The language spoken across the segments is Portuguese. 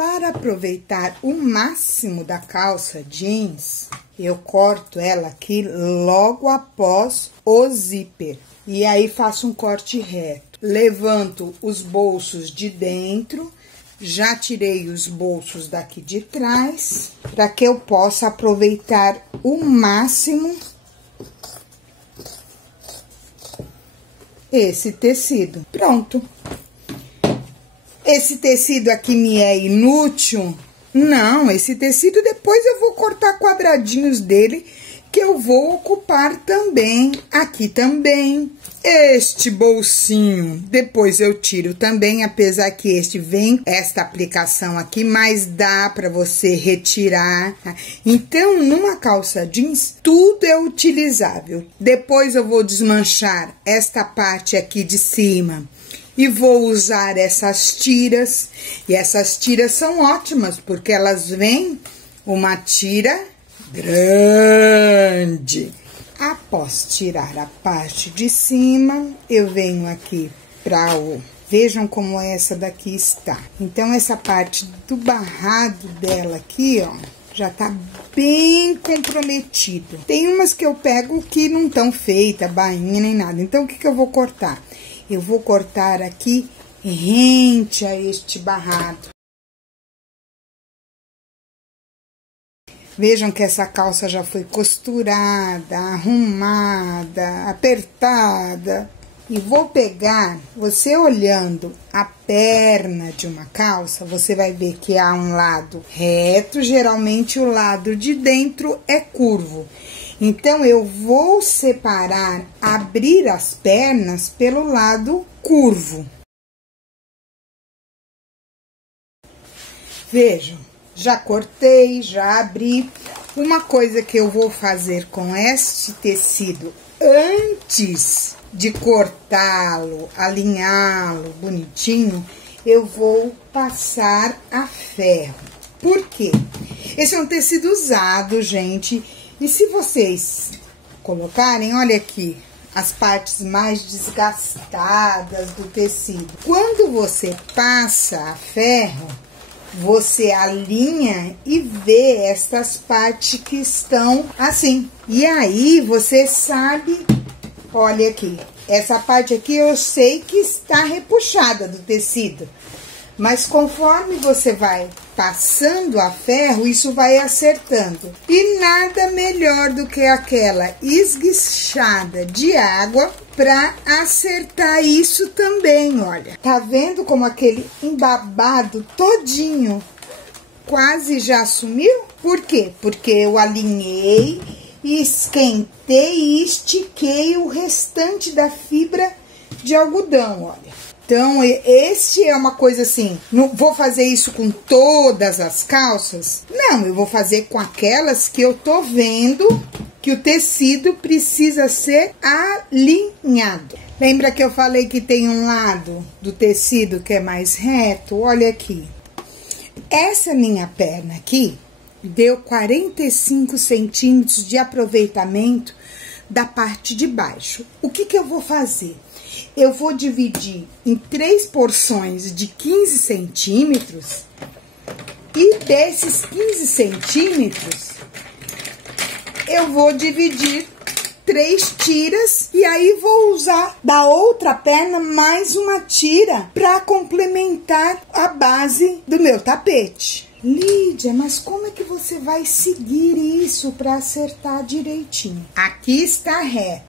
Para aproveitar o máximo da calça jeans, eu corto ela aqui logo após o zíper. E aí faço um corte reto. Levanto os bolsos de dentro, já tirei os bolsos daqui de trás, para que eu possa aproveitar o máximo esse tecido. Pronto. Esse tecido aqui me é inútil? Não, esse tecido depois eu vou cortar quadradinhos dele, que eu vou ocupar também, aqui também. Este bolsinho, depois eu tiro também, apesar que este vem, esta aplicação aqui, mas dá pra você retirar. Então, numa calça jeans, tudo é utilizável. Depois eu vou desmanchar esta parte aqui de cima e vou usar essas tiras. E essas tiras são ótimas, porque elas vêm uma tira grande. Após tirar a parte de cima, eu venho aqui para o... Vejam como essa daqui está. Então, essa parte do barrado dela aqui, ó, já tá bem comprometido. Tem umas que eu pego que não estão feitas, bainha nem nada. Então, o que eu vou cortar? Eu vou cortar aqui rente a este barrado. Vejam que essa calça já foi costurada, arrumada, apertada. E vou pegar, você olhando a perna de uma calça, você vai ver que há um lado reto, geralmente o lado de dentro é curvo. Então, eu vou separar, abrir as pernas pelo lado curvo. Vejam, já cortei, já abri. Uma coisa que eu vou fazer com este tecido antes de cortá-lo, alinhá-lo bonitinho, eu vou passar a ferro. Por quê? Esse é um tecido usado, gente. E se vocês colocarem, olha aqui, as partes mais desgastadas do tecido. Quando você passa a ferro, você alinha e vê estas partes que estão assim. E aí, você sabe, olha aqui, essa parte aqui eu sei que está repuxada do tecido. Mas conforme você vai passando a ferro, isso vai acertando. E nada melhor do que aquela esguichada de água para acertar isso também, olha. Tá vendo como aquele embabado todinho quase já sumiu? Por quê? Porque eu alinhei, esquentei e estiquei o restante da fibra de algodão, olha. Então, este é uma coisa assim, não vou fazer isso com todas as calças? Não, eu vou fazer com aquelas que eu tô vendo que o tecido precisa ser alinhado. Lembra que eu falei que tem um lado do tecido que é mais reto? Olha aqui. Essa minha perna aqui deu 45 centímetros de aproveitamento da parte de baixo. O que eu vou fazer? Eu vou dividir em 3 porções de 15 centímetros e desses 15 centímetros eu vou dividir 3 tiras e aí vou usar da outra perna mais uma tira para complementar a base do meu tapete. Lídia, mas como é que você vai seguir isso para acertar direitinho? Aqui está reto.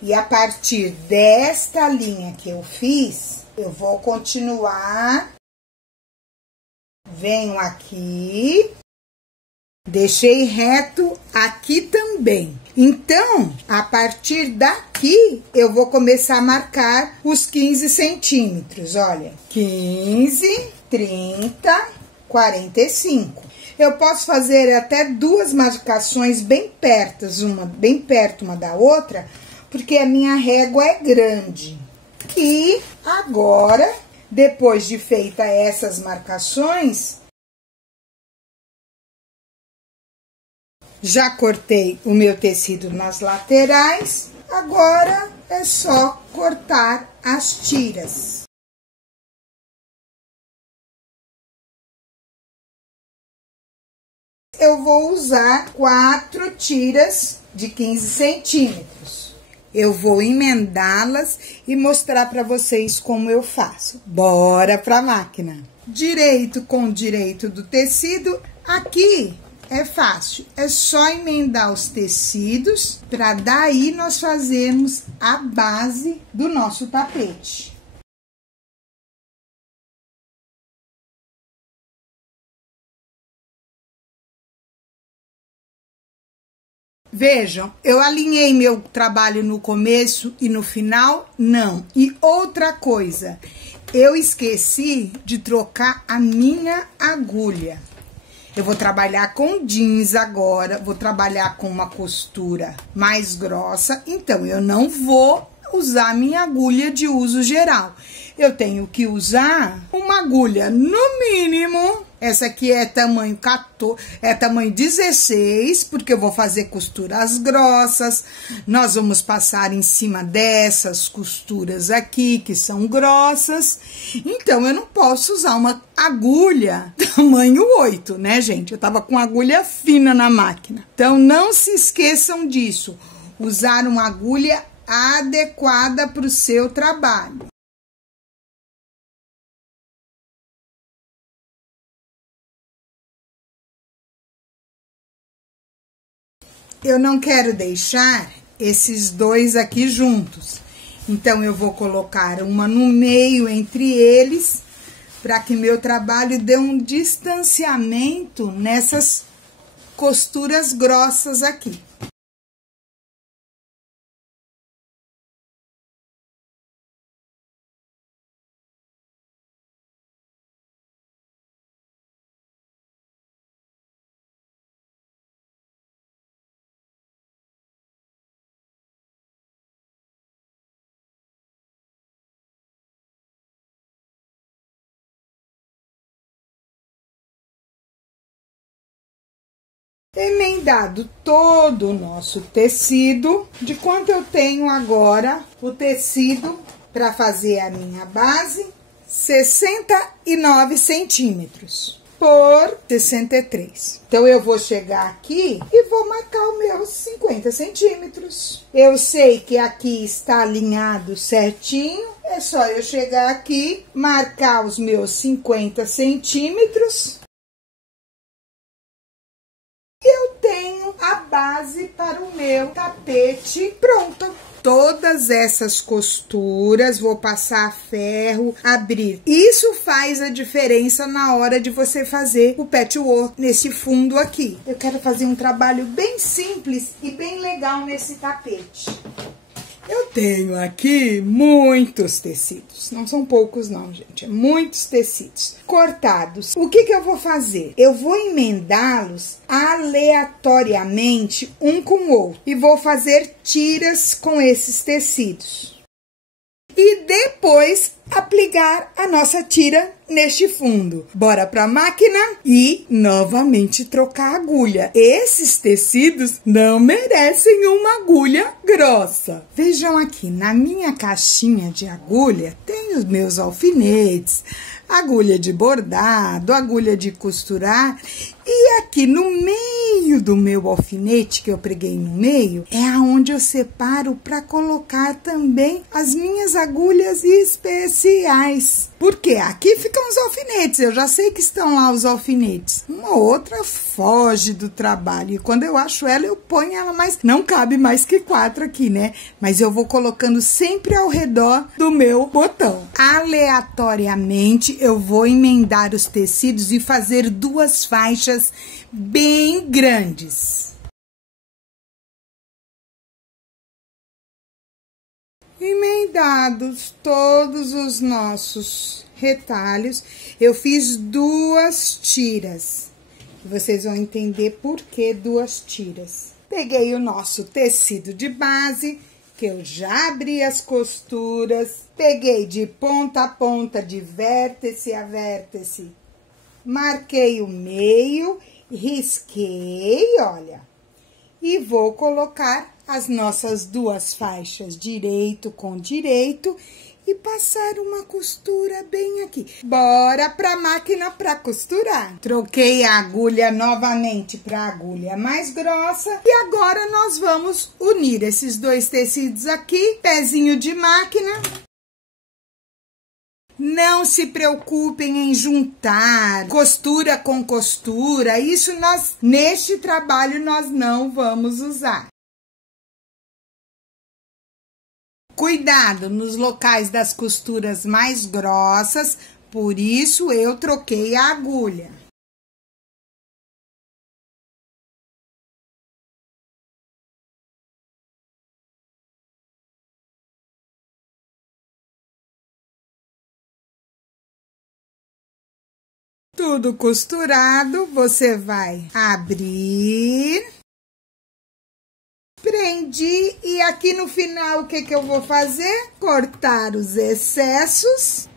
E a partir desta linha que eu fiz, eu vou continuar. Venho aqui, deixei reto aqui também. Então, a partir daqui, eu vou começar a marcar os 15 centímetros, olha. 15, 30, 45. Eu posso fazer até 2 marcações bem perto uma da outra, porque a minha régua é grande. E agora, depois de feita essas marcações, já cortei o meu tecido nas laterais, agora é só cortar as tiras. eu vou usar 4 tiras de 15 centímetros. Eu vou emendá-las e mostrar para vocês como eu faço. Bora pra máquina! Direito com direito do tecido, aqui é fácil, é só emendar os tecidos para daí nós fazermos a base do nosso tapete. Vejam, eu alinhei meu trabalho no começo e no final? Não. E outra coisa, eu esqueci de trocar a minha agulha. Eu vou trabalhar com jeans agora, vou trabalhar com uma costura mais grossa, então eu não vou usar minha agulha de uso geral. Eu tenho que usar uma agulha, no mínimo, essa aqui é tamanho 14, é tamanho 16, porque eu vou fazer costuras grossas. Nós vamos passar em cima dessas costuras aqui, que são grossas. Então, eu não posso usar uma agulha tamanho 8, né, gente? Eu tava com agulha fina na máquina. Então, não se esqueçam disso. Usar uma agulha adequada para o seu trabalho. Eu não quero deixar esses dois aqui juntos. Então, eu vou colocar uma no meio entre eles, para que meu trabalho dê um distanciamento nessas costuras grossas aqui. Emendado todo o nosso tecido, de quanto eu tenho agora o tecido para fazer a minha base, 69 centímetros por 63. Então, eu vou chegar aqui e vou marcar os meus 50 centímetros. Eu sei que aqui está alinhado certinho, é só eu chegar aqui, marcar os meus 50 centímetros. Eu tenho a base para o meu tapete pronta. Todas essas costuras, vou passar ferro, abrir. Isso faz a diferença na hora de você fazer o patchwork nesse fundo aqui. Eu quero fazer um trabalho bem simples e bem legal nesse tapete. Eu tenho aqui muitos tecidos, não são poucos não, gente, é muitos tecidos cortados. O que eu vou fazer? Eu vou emendá-los aleatoriamente um com o outro e vou fazer tiras com esses tecidos. E depois aplicar a nossa tira neste fundo. Bora pra máquina e novamente trocar a agulha. Esses tecidos não merecem uma agulha grossa. Vejam aqui, na minha caixinha de agulha tem os meus alfinetes, agulha de bordado, agulha de costurar. E aqui no meio do meu alfinete, que eu preguei no meio, é aonde eu separo para colocar também as minhas agulhas especiais. Porque aqui ficam os alfinetes, eu já sei que estão lá os alfinetes. Uma outra foge do trabalho, e quando eu acho ela, eu ponho ela, mas não cabe mais que 4 aqui, né? Mas eu vou colocando sempre ao redor do meu botão. Aleatoriamente, eu vou emendar os tecidos e fazer 2 faixas bem grandes. Emendados todos os nossos retalhos, eu fiz 2 tiras. Vocês vão entender por que 2 tiras. Peguei o nosso tecido de base, que eu já abri as costuras, peguei de ponta a ponta, de vértice a vértice, marquei o meio, risquei, olha, e vou colocar as nossas 2 faixas direito com direito e passar uma costura bem aqui. Bora pra máquina pra costurar. Troquei a agulha novamente pra agulha mais grossa. E agora nós vamos unir esses dois tecidos aqui. Pezinho de máquina. Não se preocupem em juntar costura com costura. Isso neste trabalho, nós não vamos usar. Cuidado nos locais das costuras mais grossas, por isso eu troquei a agulha. Tudo costurado, você vai abrir. Prendi e aqui no final o que eu vou fazer? Cortar os excessos,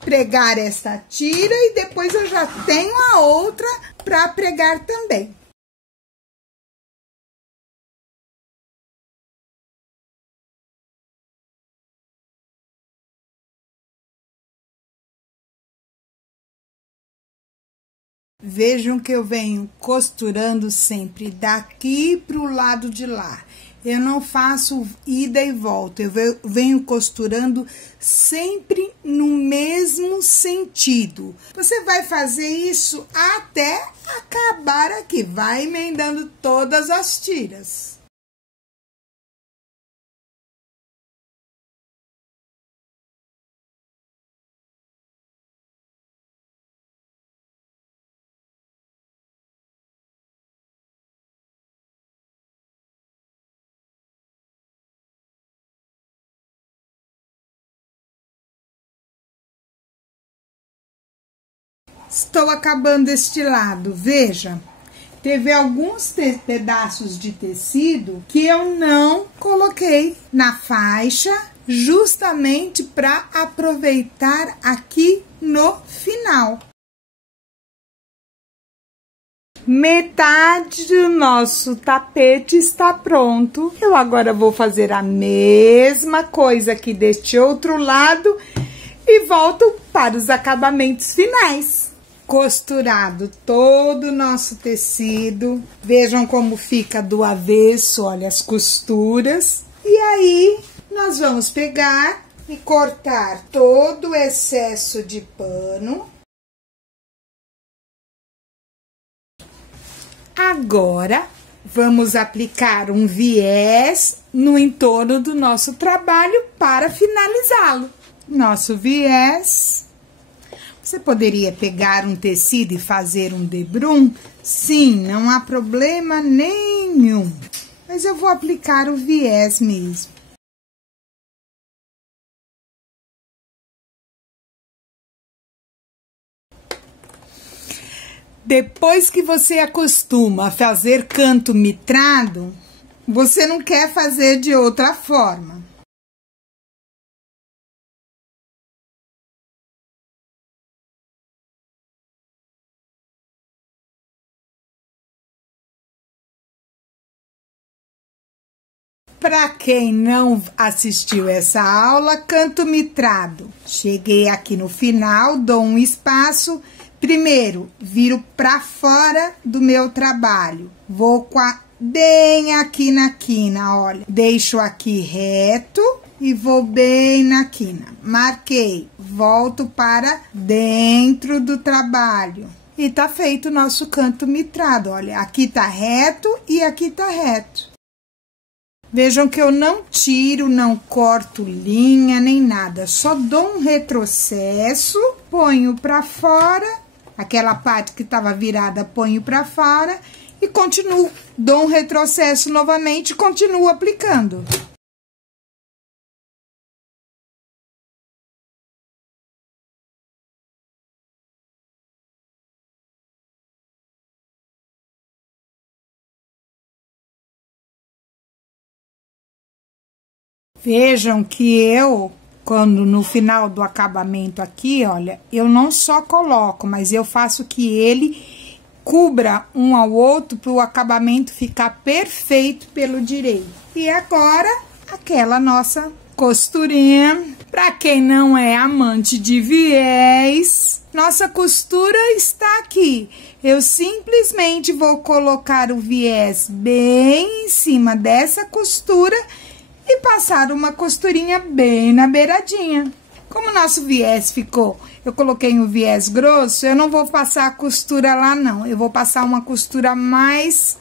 pregar esta tira e depois eu já tenho a outra para pregar também. Vejam que eu venho costurando sempre daqui para o lado de lá. Eu não faço ida e volta, eu venho costurando sempre no mesmo sentido. Você vai fazer isso até acabar aqui, vai emendando todas as tiras. Estou acabando este lado, veja, teve alguns pedaços de tecido que eu não coloquei na faixa, justamente para aproveitar aqui no final. Metade do nosso tapete está pronto. Eu agora vou fazer a mesma coisa aqui deste outro lado e volto para os acabamentos finais. Costurado todo o nosso tecido. Vejam como fica do avesso, olha as costuras. E aí, nós vamos pegar e cortar todo o excesso de pano. Agora, vamos aplicar um viés no entorno do nosso trabalho para finalizá-lo. Nosso viés. Você poderia pegar um tecido e fazer um debrum? Sim, não há problema nenhum. Mas eu vou aplicar o viés mesmo. Depois que você acostuma a fazer canto mitrado, você não quer fazer de outra forma. Para quem não assistiu essa aula, canto mitrado. Cheguei aqui no final, dou um espaço. Primeiro, viro para fora do meu trabalho. Vou bem aqui na quina, olha. Deixo aqui reto e vou bem na quina. Marquei, volto para dentro do trabalho. E tá feito o nosso canto mitrado, olha. Aqui tá reto e aqui tá reto. Vejam que eu não tiro, não corto linha, nem nada. Só dou um retrocesso, ponho pra fora, aquela parte que estava virada, ponho pra fora e continuo. Dou um retrocesso novamente e continuo aplicando. Vejam que eu, quando no final do acabamento aqui, olha, eu não só coloco, mas eu faço que ele cubra um ao outro para o acabamento ficar perfeito pelo direito. E agora, aquela nossa costurinha. Para quem não é amante de viés, nossa costura está aqui. Eu simplesmente vou colocar o viés bem em cima dessa costura e passar uma costurinha bem na beiradinha. Como o nosso viés ficou, eu coloquei um viés grosso, eu não vou passar a costura lá não. Eu vou passar uma costura mais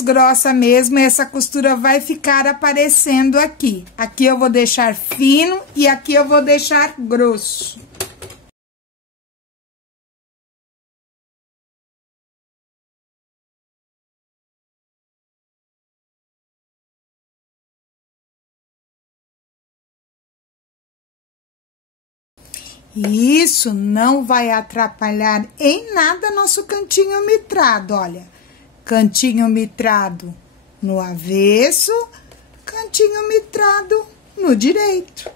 grossa mesmo, e essa costura vai ficar aparecendo aqui. Aqui eu vou deixar fino e aqui eu vou deixar grosso. Isso não vai atrapalhar em nada nosso cantinho mitrado, olha. Cantinho mitrado no avesso, cantinho mitrado no direito.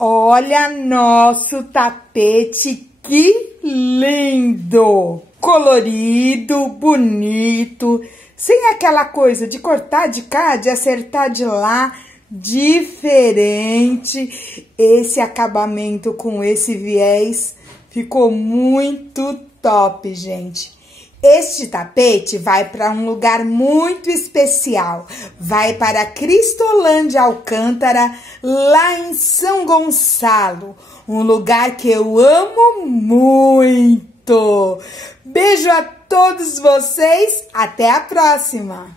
Olha nosso tapete, que lindo! Colorido, bonito, sem aquela coisa de cortar de cá, de acertar de lá, diferente. Esse acabamento com esse viés ficou muito top, gente. Este tapete vai para um lugar muito especial, vai para Cristolândia Alcântara, lá em São Gonçalo, um lugar que eu amo muito. Beijo a todos vocês, até a próxima!